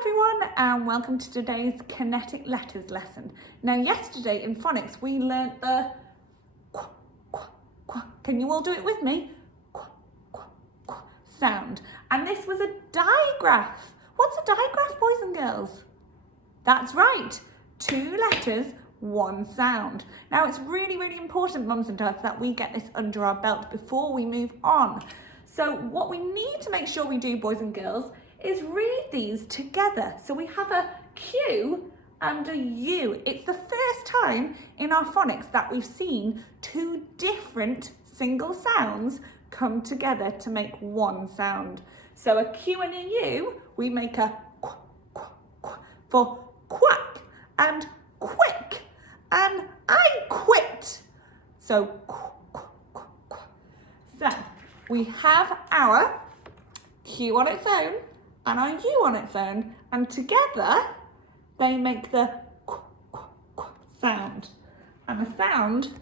everyone, and welcome to today's kinetic letters lesson. Now yesterday in phonics we learnt the qu, qu, qu. Can you all do it with me? Qu, qu, qu sound. And this was a digraph. What's a digraph, boys and girls? That's right, 2 letters, 1 sound. Now it's really important, mums and dads, that we get this under our belt before we move on. So what we need to make sure we do, boys and girls, is read these together. So we have a Q and a U. It's the first time in our phonics that we've seen 2 different single sounds come together to make 1 sound. So a Q and a U, we make a qu, qu, qu for quack and quick and I quit. So qu, qu, qu, qu. So we have our Q on its own and our U on its own, and together they make the qu, qu, qu sound. And the sound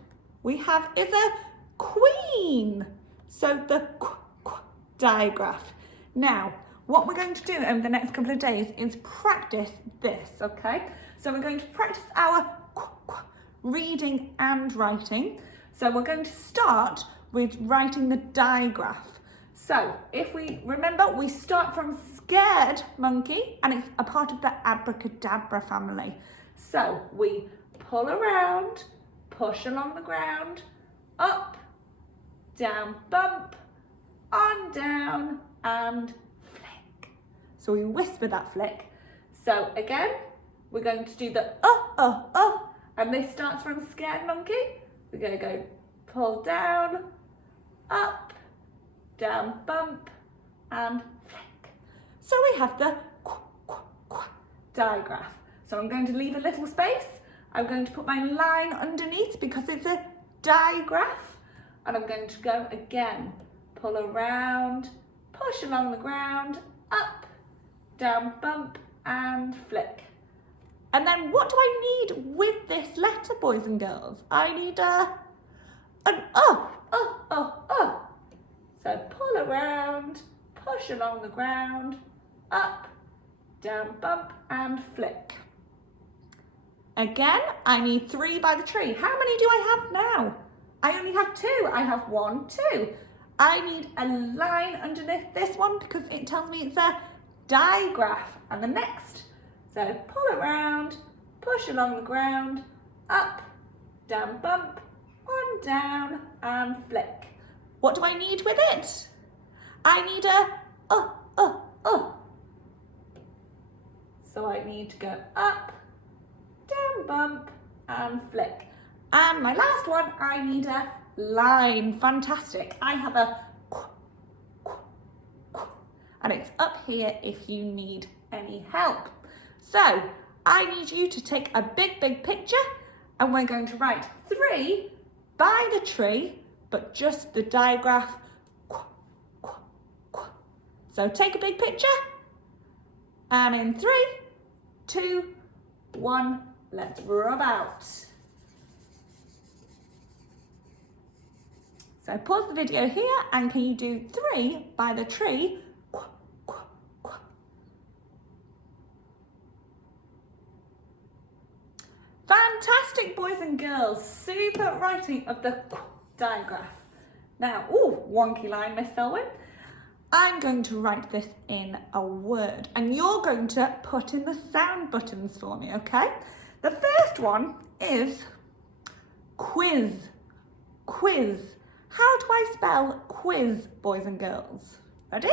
we have is a queen. So the qu, qu digraph. Now, what we're going to do over the next couple of days is practice this, okay? So we're going to practice our qu, qu reading and writing. So we're going to start with writing the digraph. So if we remember, we start from scared monkey and it's a part of the abracadabra family. So we pull around, push along the ground, up, down, bump, on, down, and flick. So we whisper that flick. So again, we're going to do the and this starts from scared monkey. We're going to go pull down, up, down, bump, and flick. So we have the qu, qu, qu digraph. So I'm going to leave a little space. I'm going to put my line underneath because it's a digraph. And I'm going to go again. Pull around, push along the ground, up, down, bump, and flick. And then what do I need with this letter, boys and girls? I need an So pull around, push along the ground, up, down, bump, and flick. Again, I need 3 by the tree. How many do I have now? I only have 2. I have 1, 2. I need a line underneath this one because it tells me it's a digraph. And the next, so pull around, push along the ground, up, down, bump, on, down, and flick. What do I need with it? I need a So I need to go up, down, bump, and flick. And my last one, I need a line. Fantastic. I have a qu, qu, qu, and it's up here if you need any help. So I need you to take a big picture and we're going to write 3 by the tree, but just the digraph. Qu, qu, qu. So take a big picture and in 3, 2, 1, let's rub out. So pause the video here and can you do 3 by the tree? Qu, qu, qu. Fantastic, boys and girls. Super writing of the qu digraph. Now, wonky line, Miss Selwyn. I'm going to write this in a word and you're going to put in the sound buttons for me, okay? The first one is quiz. Quiz. How do I spell quiz, boys and girls? Ready?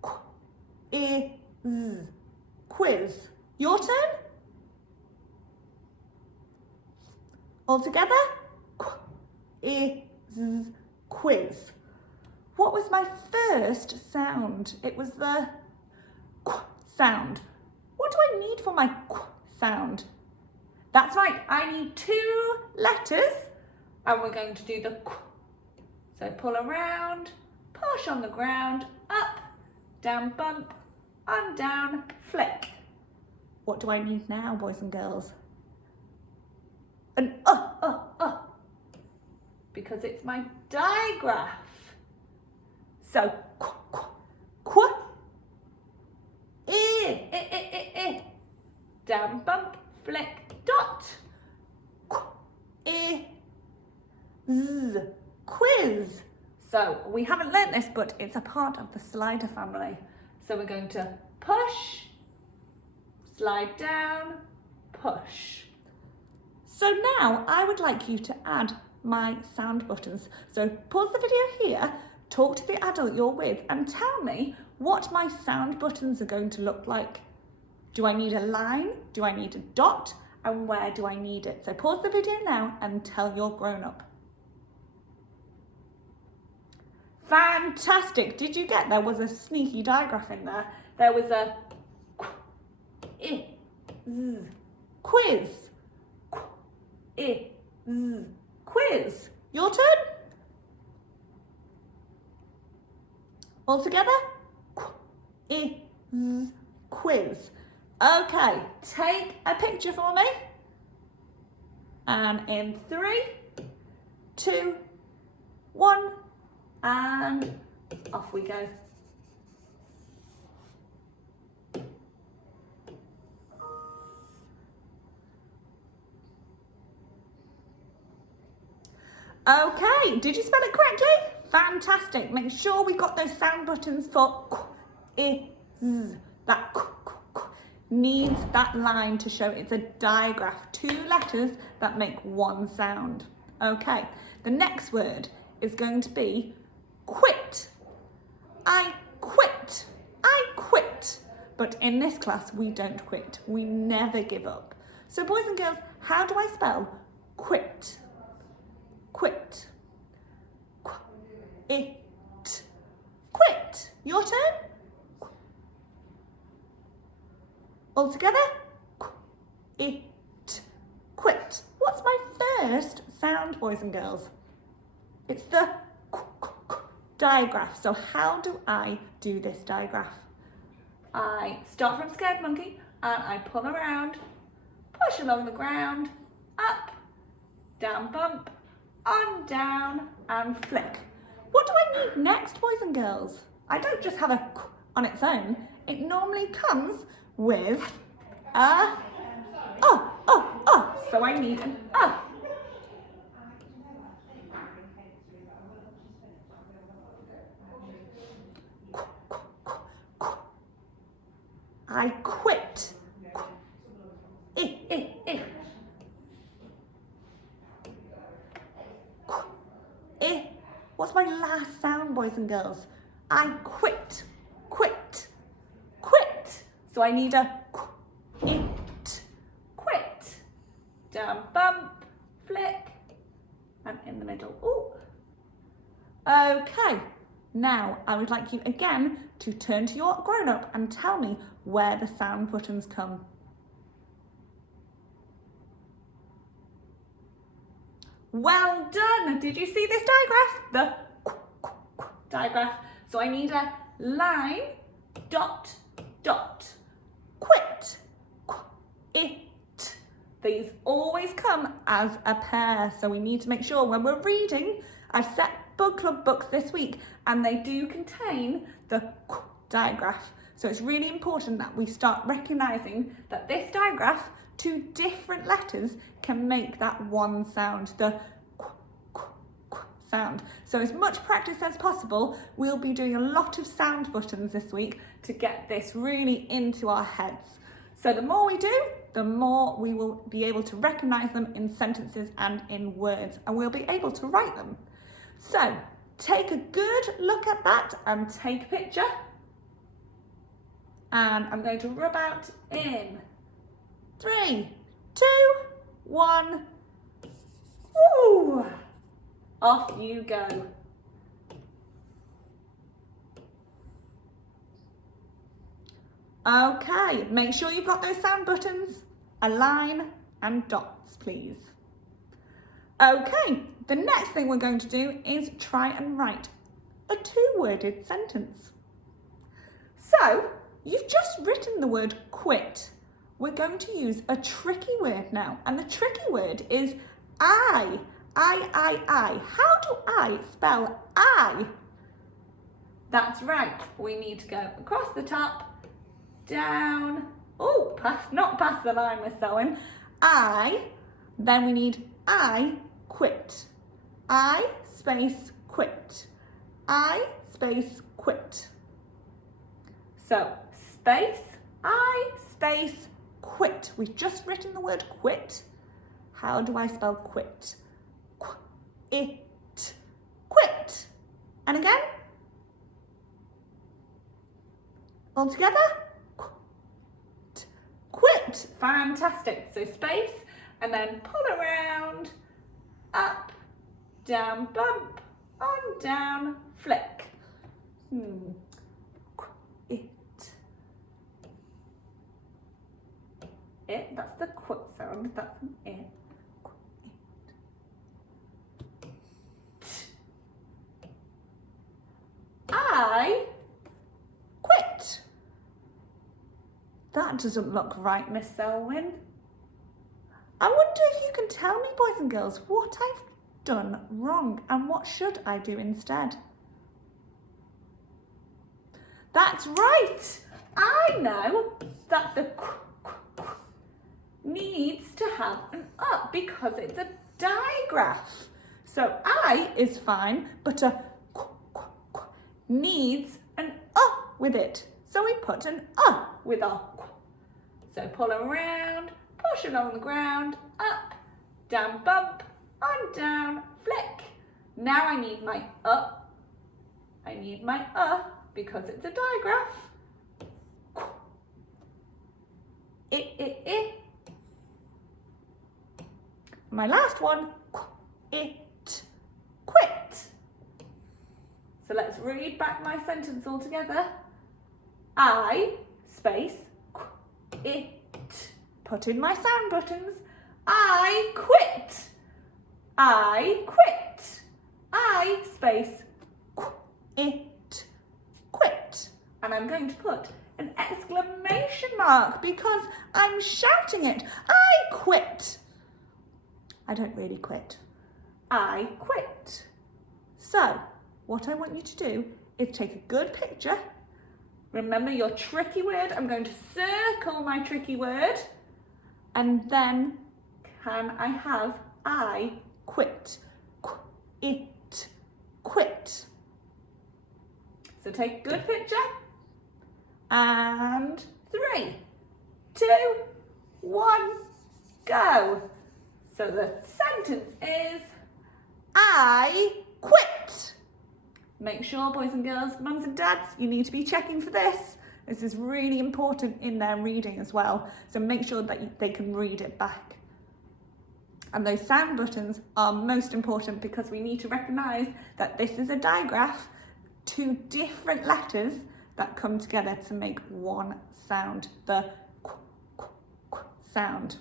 Quiz. Quiz. Your turn? All together? Quiz. Quiz. What was my first sound? It was the qu sound. What do I need for my qu sound? That's right, I need 2 letters and we're going to do the qu. So pull around, push on the ground, up, down, bump, on, down, flick. What do I need now, boys and girls? An because it's my digraph. So qu, qu, qu, down, bump, flick, dot. Quiz. So we haven't learnt this, but it's a part of the slider family. So we're going to push, slide down, push. So now I would like you to add my sound buttons. So pause the video here, talk to the adult you're with and tell me what my sound buttons are going to look like. Do I need a line? Do I need a dot? And where do I need it? So pause the video now and tell your grown-up. Fantastic! Did you get there was a sneaky digraph in there? There was a quiz. Quiz. Your turn. All together. Quiz. Okay, take a picture for me. And in 3, 2, 1, and off we go. Okay, did you spell it correctly? Fantastic. Make sure we got those sound buttons for that needs that line to show it's a digraph. 2 letters that make one sound. Okay, the next word is going to be quit. I quit. I quit. But in this class, we don't quit. We never give up. So boys and girls, how do I spell quit? Quit. It. Quit. Your turn. All together. It. Quit. What's my first sound, boys and girls? It's the digraph. So how do I do this digraph? I start from scared monkey and I pull around, push along the ground, up, down bump, on, down, and flick. What do I need next, boys and girls? I don't just have a on its own. It normally comes with a so I need an I quit. What's my last sound, boys and girls? I quit. Quit. Quit. So I need a it. Quit. Down bump, flick, and in the middle. Ooh. Okay. Now, I would like you again to turn to your grown-up and tell me where the sound buttons come. Well done! Did you see this digraph? The digraph. So I need a line, dot, dot, quit, it. These always come as a pair, so we need to make sure when we're reading, I've set book club books this week and they do contain the digraph. So it's really important that we start recognising that this digraph, 2 different letters can make that one sound, the sound. So as much practice as possible, we'll be doing a lot of sound buttons this week to get this really into our heads. So the more we do, the more we will be able to recognise them in sentences and in words, and we'll be able to write them. So take a good look at that and take a picture. And I'm going to rub out in 3, 2, 1. Woo! Off you go. Okay, make sure you've got those sound buttons, a line and dots, please. Okay, the next thing we're going to do is try and write a 2-worded sentence. So, you've just written the word quit. We're going to use a tricky word now, and the tricky word is I. How do I spell I? That's right, we need to go across the top, down, Oh, not past the line, Miss Selwyn. I, then we need I quit. I space quit. I space quit. So space, I space quit. We've just written the word quit. How do I spell quit? It, quit. And again. All together. Quit. Fantastic. So space and then pull around, up, down, bump, on, down, flick. It. It, that's the quit sound, that's an it. I quit. That doesn't look right, Miss Selwyn. I wonder if you can tell me, boys and girls, what I've done wrong and what should I do instead? That's right. I know that the needs to have an up because it's a digraph. So I is fine, but a needs an with it. So we put an with our. So pull around, push along the ground, up, down, bump, on, down, flick. Now I need my I need my because it's a digraph. It. My last one, it, quit. So let's read back my sentence all together. I, space, it. Put in my sound buttons. I quit. I quit. I, space, it, quit. And I'm going to put an exclamation mark because I'm shouting it. I quit. I don't really quit. I quit. So, what I want you to do is take a good picture. Remember your tricky word. I'm going to circle my tricky word. And then can I have I quit? It quit. So take a good picture. And 3, 2, 1, go. So the sentence is, I quit. Make sure, boys and girls, mums and dads, you need to be checking for this. This is really important in their reading as well. So make sure that they can read it back. And those sound buttons are most important because we need to recognise that this is a digraph, 2 different letters that come together to make one sound, the sound.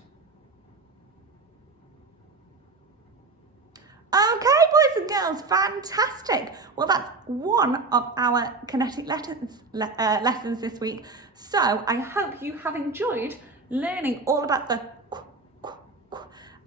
Okay, boys and girls, fantastic. Well, that's one of our kinetic lessons this week. So I hope you have enjoyed learning all about the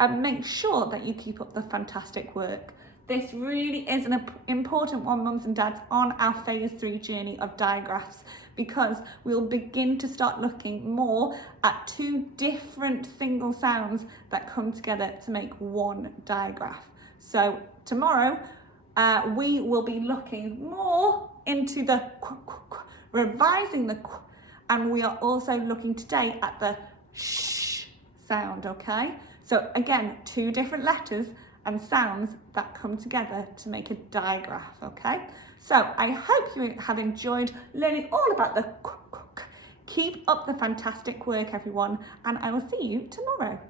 and make sure that you keep up the fantastic work. This really is an important one, mums and dads, on our phase 3 journey of digraphs, because we'll begin to start looking more at 2 different single sounds that come together to make one digraph. So tomorrow we will be looking more into the revising the and we are also looking today at the sh sound, okay? So again, 2 different letters and sounds that come together to make a digraph, okay? So I hope you have enjoyed learning all about the Keep up the fantastic work, everyone, and I will see you tomorrow.